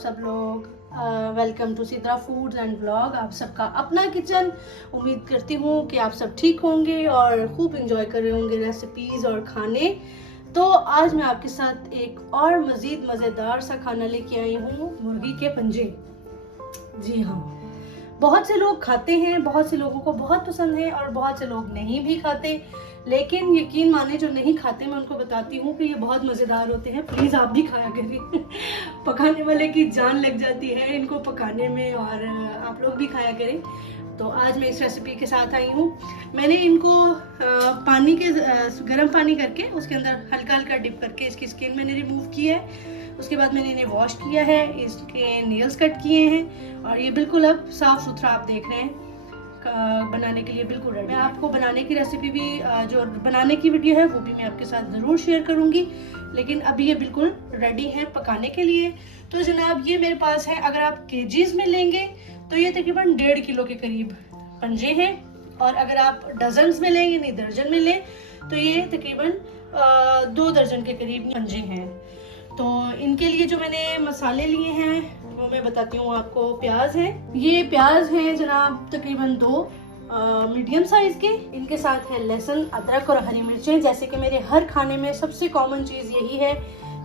सब लोग। Welcome to Sidra foods and vlog. आप सबका अपना किचन। उम्मीद करती हूँ कि आप सब ठीक होंगे और खूब इंजॉय कर रहे होंगे रेसिपीज़ और खाने। तो आज मैं आपके साथ एक और मज़ीद मज़ेदार सा खाना लेके आई हूँ, मुर्गी के पंजे। जी हाँ, बहुत से लोग खाते हैं, बहुत से लोगों को बहुत पसंद है और बहुत से लोग नहीं भी खाते। लेकिन यकीन माने जो नहीं खाते, मैं उनको बताती हूँ कि ये बहुत मज़ेदार होते हैं। प्लीज़ आप भी खाया करें। पकाने वाले की जान लग जाती है इनको पकाने में, और आप लोग भी खाया करें। तो आज मैं इस रेसिपी के साथ आई हूँ। मैंने इनको पानी के गर्म पानी करके उसके अंदर हल्का हल्का डिप करके इसकी स्किन मैंने रिमूव की है। उसके बाद मैंने इन्हें वॉश किया है, इसके नेल्स कट किए हैं और ये बिल्कुल अब साफ़ सुथरा आप देख रहे हैं बनाने के लिए बिल्कुल रेडी। मैं आपको बनाने की रेसिपी भी जो बनाने की वीडियो है वो भी मैं आपके साथ ज़रूर शेयर करूँगी, लेकिन अभी ये बिल्कुल रेडी है पकाने के लिए। तो जनाब ये मेरे पास है, अगर आप केजीज में लेंगे तो ये तकरीबन 1.5 किलो के करीब पंजे हैं, और अगर आप डजन्स में लेंगे, नहीं दर्जन में लें, तो ये तकरीबन 2 दर्जन के करीब पंजे हैं। तो इनके लिए जो मैंने मसाले लिए हैं वो मैं बताती हूँ आपको। प्याज है, ये प्याज है जनाब तकरीबन 2 मीडियम साइज के। इनके साथ है लहसुन, अदरक और हरी मिर्चें। जैसे कि मेरे हर खाने में सबसे कॉमन चीज़ यही है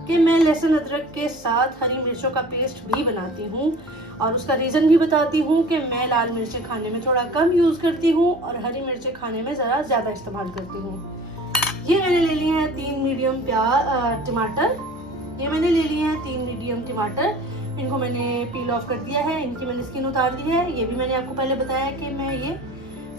कि मैं लहसुन अदरक के साथ हरी मिर्चों का पेस्ट भी बनाती हूँ, और उसका रीज़न भी बताती हूँ कि मैं लाल मिर्चें खाने में थोड़ा कम यूज़ करती हूँ और हरी मिर्चें खाने में ज़रा ज़्यादा इस्तेमाल करती हूँ। ये मैंने ले लिए हैं 3 मीडियम टमाटर। ये मैंने ले लिए हैं 3 मीडियम टमाटर। इनको मैंने पील ऑफ कर दिया है, इनकी मैंने स्किन उतार दी है। ये भी मैंने आपको पहले बताया कि मैं ये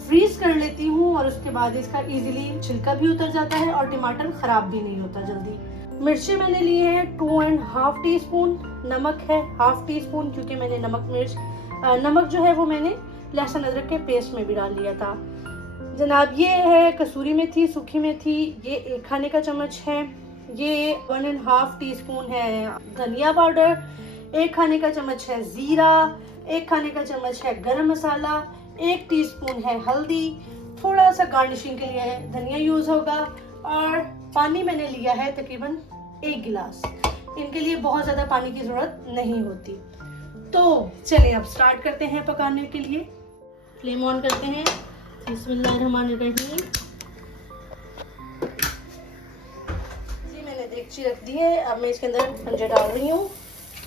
फ्रीज कर लेती हूँ और उसके बाद इसका इजीली छिलका भी उतर जाता है और टमाटर ख़राब भी नहीं होता जल्दी। मिर्ची मैंने ली है 2.5 टीस्पून। नमक है 1/2 टीस्पून, क्योंकि मैंने नमक जो है वो मैंने लहसुन अदरक के पेस्ट में भी डाल लिया था। जनाब ये है कसूरी मेथी, सूखी मेथी, ये 1 खाने का चम्मच है। ये 1.5 टीस्पून है धनिया पाउडर, 1 खाने का चम्मच है जीरा, 1 खाने का चम्मच है गरम मसाला, 1 टीस्पून है हल्दी, थोड़ा सा गार्निशिंग के लिए धनिया यूज होगा, और पानी मैंने लिया है तकरीबन 1 गिलास। इनके लिए बहुत ज़्यादा पानी की ज़रूरत नहीं होती। तो चलिए अब स्टार्ट करते हैं पकाने के लिए। फ्लेम ऑन करते हैं। बिस्मिल्लाहिर्रहमानिर्रहीम। जी मैंने देगची रख दी है। अब मैं इसके अंदर पंजे डाल रही हूँ,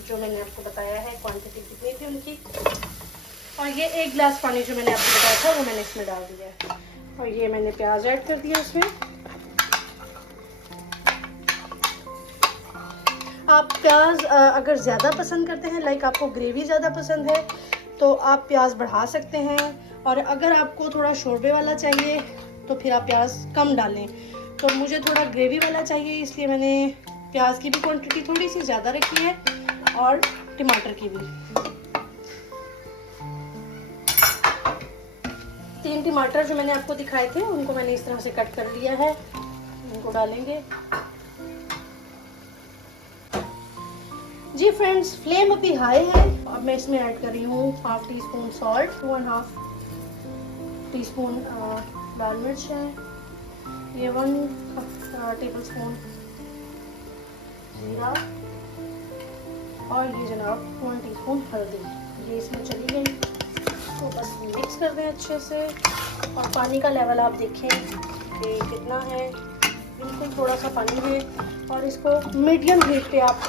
जो मैंने आपको बताया है क्वांटिटी कितनी थी उनकी। और ये 1 गिलास पानी जो मैंने आपको बताया था वो मैंने इसमें डाल दिया है, और ये मैंने प्याज ऐड कर दिया इसमें। आप प्याज अगर ज़्यादा पसंद करते हैं, लाइक आपको ग्रेवी ज़्यादा पसंद है, तो आप प्याज बढ़ा सकते हैं, और अगर आपको थोड़ा शोरबे वाला चाहिए तो फिर आप प्याज कम डालें। तो मुझे थोड़ा ग्रेवी वाला चाहिए, इसलिए मैंने प्याज की भी क्वांटिटी थोड़ी सी ज़्यादा रखी है और टमाटर की भी। 3 टमाटर जो मैंने आपको दिखाए थे उनको मैंने इस तरह से कट कर लिया है, उनको डालेंगे। जी फ्रेंड्स, फ्लेम अभी हाई है। अब मैं इसमें ऐड कर रही हूँ 1/2 टीस्पून सॉल्ट, 2.5 टीस्पून लाल मिर्च है, ये 1 टेबलस्पून जीरा, और ये जनाब 1 टीस्पून हल्दी। ये इसमें चली गई, तो बस मिक्स कर दें अच्छे से। और पानी का लेवल आप देखें कि कितना है, बिल्कुल थोड़ा सा पानी है, और इसको मीडियम हीट पे आप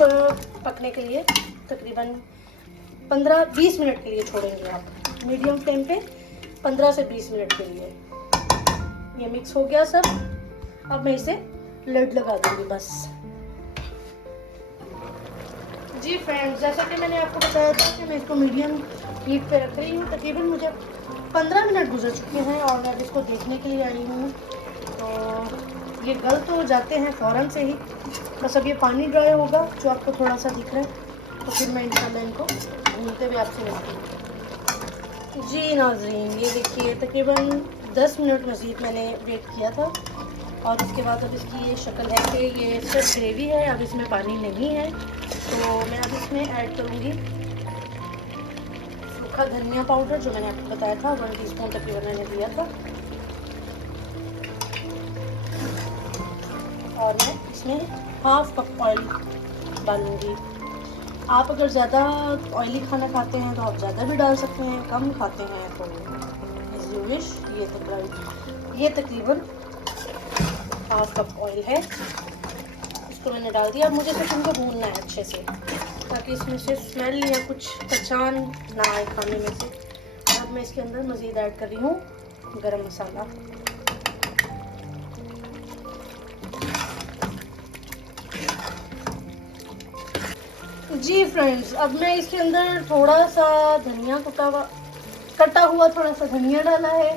पकने के लिए तकरीबन 15-20 मिनट के लिए छोड़ेंगे आप मीडियम फ्लेम पे, 15 से 20 मिनट के लिए। ये मिक्स हो गया सब। अब मैं इसे लिड लगा दूंगी बस। जी फ्रेंड्स, जैसा कि मैंने आपको बताया था कि मैं इसको मीडियम हीट पे रख रही हूँ। तकरीबन मुझे 15 मिनट गुजर चुके हैं और मैं इसको देखने के लिए आई हूँ। तो ये गल तो जाते हैं फ़ौरन से ही, बस अब ये पानी ड्राई होगा जो आपको थोड़ा सा दिख रहा है, तो फिर मैं इंशाल्लाह इनको भूनते हुए आपसे मिलती हूँ। जी नाज़रीन, ये देखिए तकरीबन 10 मिनट मज़ीद मैंने वेट किया था, और उसके बाद अब इसकी ये शक्ल है कि ये सिर्फ ग्रेवी है, अब इसमें पानी नहीं है। तो मैं अब इसमें ऐड करूँगी सूखा धनिया पाउडर, जो मैंने आपको बताया था 1 टीस्पून तकरीबन मैंने दिया था, और मैं इसमें 1/2 कप ऑयल डालूँगी। आप अगर ज़्यादा ऑयली खाना खाते हैं तो आप ज़्यादा भी डाल सकते हैं, कम खाते हैं तो एज यू विश। ये तकरीबन हाफ कप ऑयल है, इसको मैंने डाल दिया। अब मुझे सिर्फ इनको भूनना है अच्छे से, ताकि इसमें से स्मेल या कुछ पहचान ना आए खाने में से। अब मैं इसके अंदर मज़ीद ऐड कर रही हूँ गरम मसाला। जी फ्रेंड्स, अब मैं इसके अंदर थोड़ा सा धनिया कटा हुआ थोड़ा सा धनिया डाला है,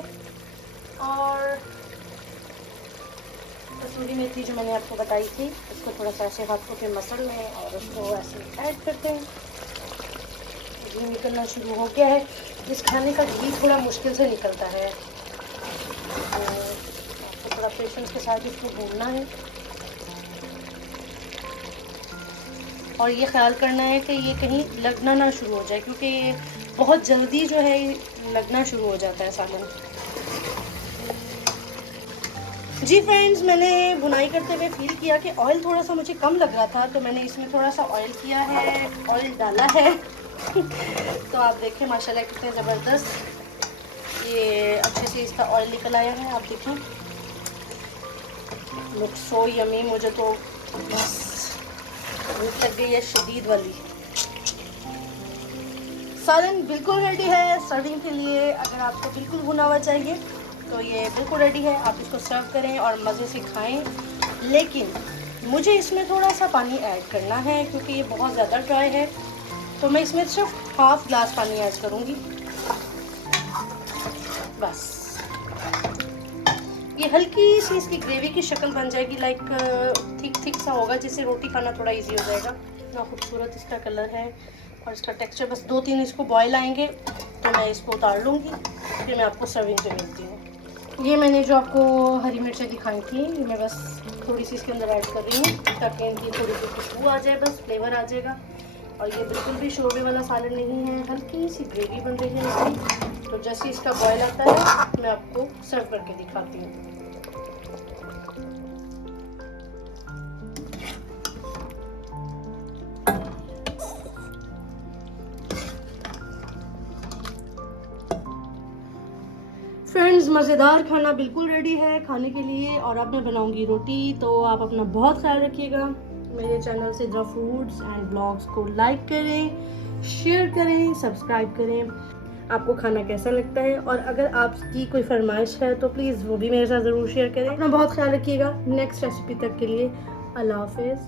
और कसूरी मेथी जो मैंने आपको बताई थी, इसको थोड़ा सा ऐसे हाथों के मसल लें और उसको ऐसे ऐड करते हैं। घी निकलना शुरू हो गया है। इस खाने का घी थोड़ा मुश्किल से निकलता है, तो आपको थोड़ा पेशेंस के साथ इसको भूनना है, और ये ख्याल करना है कि ये कहीं लगना ना शुरू हो जाए, क्योंकि ये बहुत जल्दी जो है लगना शुरू हो जाता है सालन। जी फ्रेंड्स, मैंने बुनाई करते हुए फील किया कि ऑयल थोड़ा सा मुझे कम लग रहा था, तो मैंने इसमें थोड़ा सा ऑयल डाला है। तो आप देखें माशाल्लाह कितने ज़बरदस्त ये अच्छे से इसका ऑयल निकल आया है। आप देखें, लुक सो यमी। मुझे तो बस भूख लग गई है शदीद वाली। सालन बिल्कुल रेडी है सर्विंग के लिए। अगर आपको बिल्कुल भुना हुआ चाहिए तो ये बिल्कुल रेडी है, आप इसको सर्व करें और मज़े से खाएं। लेकिन मुझे इसमें थोड़ा सा पानी ऐड करना है, क्योंकि ये बहुत ज़्यादा ड्राई है, तो मैं इसमें सिर्फ हाफ ग्लास पानी ऐड करूँगी बस। ये हल्की सी इसकी ग्रेवी की शक्ल बन जाएगी, लाइक थिक सा होगा, जिससे रोटी खाना थोड़ा इजी हो जाएगा। इतना खूबसूरत इसका कलर है और इसका टेक्सचर। बस 2-3 इसको बॉयल आएंगे तो मैं इसको उतार लूँगी, फिर मैं आपको सर्विंग पे मिलती हूँ। ये मैंने जो आपको हरी मिर्चें दिखाई थी, ये मैं बस थोड़ी सी इसके अंदर ऐड कर रही हूँ, ताकि इनकी थोड़ी सी खुशबू आ जाए, बस फ्लेवर आ जाएगा। और ये बिल्कुल भी शोरबे वाला सालन नहीं है, हल्की सी ग्रेवी बन रही है इसकी। तो जैसे इसका बॉयल आता है मैं आपको सर्व करके दिखाती हूँ। फ्रेंड्स, मज़ेदार खाना बिल्कुल रेडी है खाने के लिए, और अब मैं बनाऊंगी रोटी। तो आप अपना बहुत ख्याल रखिएगा। मेरे channel Sidra foods and blogs को लाइक करें, शेयर करें, सब्सक्राइब करें। आपको खाना कैसा लगता है, और अगर आपकी कोई फरमाइश है तो प्लीज़ वो भी मेरे साथ ज़रूर शेयर करें। अपना बहुत ख्याल रखिएगा। नेक्स्ट रेसिपी तक के लिए अल्लाह हाफ़िज़।